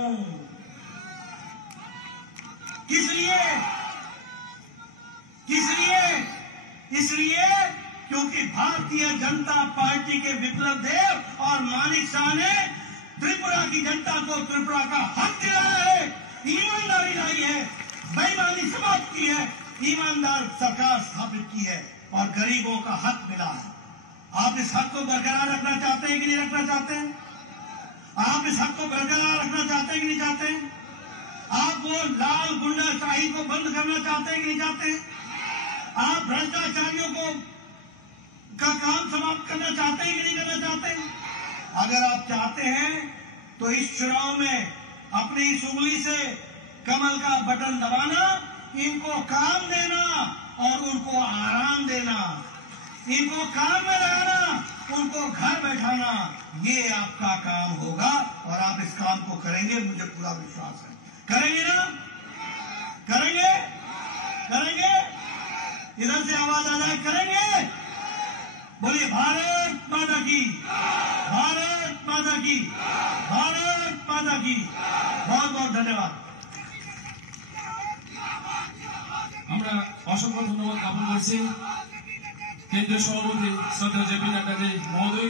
किस लिए? इसलिए क्योंकि भारतीय जनता पार्टी के विप्लव देव और मानिक शाह ने त्रिपुरा की जनता को त्रिपुरा का हक दिलाया है, ईमानदारी लाई है, बेईमानी समाप्त की है, ईमानदार सरकार स्थापित की है और गरीबों का हक मिला है। आप इस हक को बरकरार रखना चाहते हैं कि नहीं रखना चाहते हैं? आप इस हक को बरकरार रखना चाहते हैं कि नहीं चाहते हैं? आप वो लाल गुंडाशाही को बंद करना चाहते हैं कि नहीं चाहते हैं? आप भ्रष्टाचारियों का काम समाप्त करना चाहते हैं कि नहीं करना चाहते हैं? अगर आप चाहते हैं तो इस चुनाव में अपनी इस उंगली से कमल का बटन दबाना, इनको काम देना और उनको आराम देना, इनको काम में लगाना, उनको घर बैठाना, ये आपका काम होगा और आप इस काम को करेंगे, मुझे पूरा विश्वास है। करेंगे ना? करेंगे? इधर से आवाज आ जाए, करेंगे? बोलिए भारत माता की, भारत माता की, भारत माता की। बहुत बहुत धन्यवाद। আমরা অসংখ্য ধন্যবাদ জ্ঞাপন করছি কেন্দ্রীয় সভাপতি শ্রদ্ধেয় জেপি নাড্ডা মহোদয়।